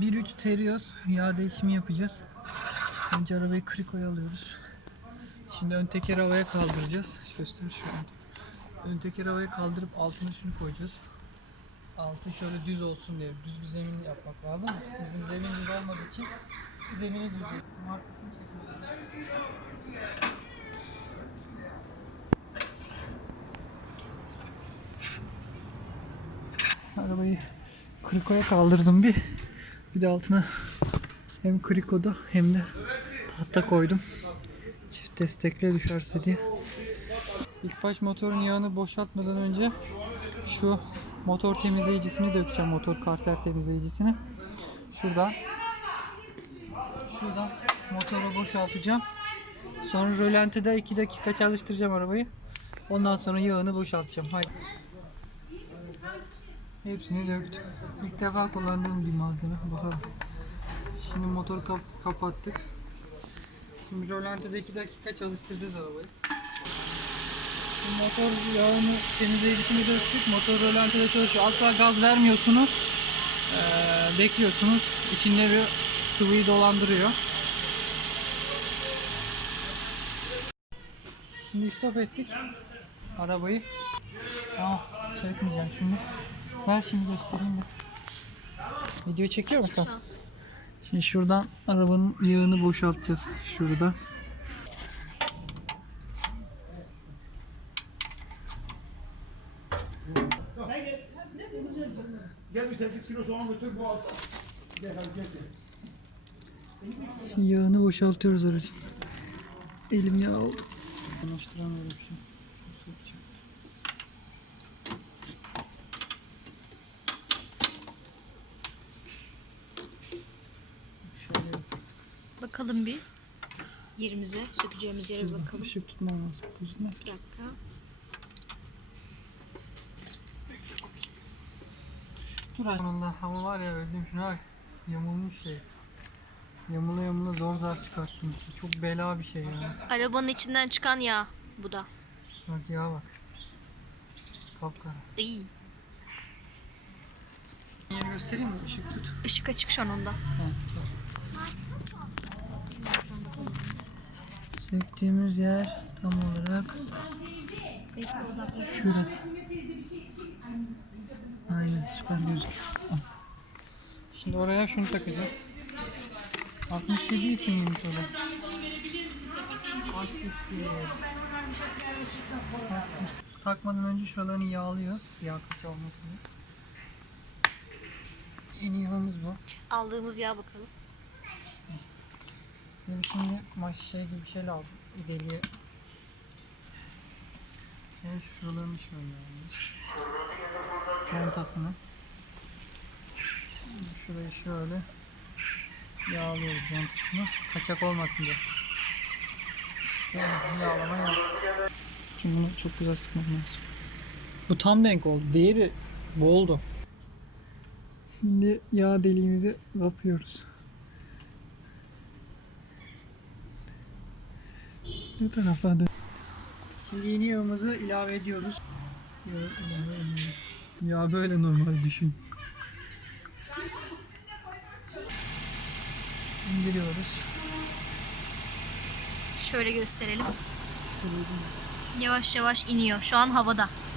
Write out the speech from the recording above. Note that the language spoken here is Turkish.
1.3 teriyoruz. Yağ değişimi yapacağız. Önce arabayı krikoya alıyoruz. Şimdi ön tekeri havaya kaldıracağız. Göster şu an. Ön tekeri havaya kaldırıp altına şunu koyacağız. Altı şöyle düz olsun diye düz bir zemin yapmak lazım. Bizim zemin düz olmadığı için zemini düz. Markasını çekiyoruz. Arabayı krikoya kaldırdım bir. Bir de altına hem krikoda hem de tahta koydum. Çift destekle düşerse diye. İlk baş motorun yağını boşaltmadan önce şu motor temizleyicisini dökeceğim. Motor karter temizleyicisini. Şuradan şuradan motoru boşaltacağım. Sonra rölantide 2 dakika çalıştıracağım arabayı. Ondan sonra yağını boşaltacağım. Haydi. Hepsini döktüm. İlk defa kullandığım bir malzeme. Bakalım. Şimdi motoru kap- kapattık. Şimdi rölantide 2 dakika çalıştıracağız arabayı. Şimdi motor yağını temizleyicisini döktük. Motor rölantide çalışıyor. Asla gaz vermiyorsunuz. Ee, bekliyorsunuz. İçinde bir sıvıyı dolandırıyor. Şimdi stop ettik. Arabayı. Aa, sökmeyeceğim şimdi. Ver şimdi göstereyim de. Video çekiyor mu an? Şimdi şuradan arabanın yağını boşaltacağız. Şurada. Gel bir 8 kilo soğan götür bu altta. Gel hadi gel gel. Şimdi yağını boşaltıyoruz aracın. Elim yağ oldu. Yanaştıramıyorum şimdi. Şunu sökeceğim. Şöyle yaptık. Bakalım bir yerimize, sökeceğimiz yere bir bakalım. Işık tutmam lazım. Bozulmaz Bir ki. dakika. Dur Sonunda ama var ya öldüm şuna bak. Yamulmuş şey. Yamula yamula zor zar çıkarttım. Çok bela bir şey ya. Arabanın içinden çıkan yağ bu da. Bak ya bak. Kapkara. İyi. Yeri göstereyim mi? Işık tut. Işık açık şu an onda. Söktüğümüz yer tam olarak şurası. Aynen süper gözüküyor. Al. Şimdi oraya şunu takacağız. 67 için? Hassiktir. Hassiktir. Takmadan önce şuralarını yağlıyoruz. Yağ kaçı olmasın diye. En iyi yağımız bu. Aldığımız yağ bakalım. Benim şimdi maş şey gibi bir şey lazım. Deliye. Yani şuralarını şöyle alıyoruz. Contasını. Şurayı şöyle yağlıyoruz contasını. Kaçak olmasın diye. Bir yağlama yap. Şimdi bunu çok güzel sıkmam lazım. Bu tam denk oldu. Diğeri boldu. Şimdi yağ deliğimizi kapıyoruz. Ne tarafa dön? Şimdi yeni yağımızı ilave ediyoruz. Yağ ilave ediyoruz. Ya böyle normal düşün. İndiriyoruz. Şöyle gösterelim. Yavaş yavaş iniyor. Şu an havada.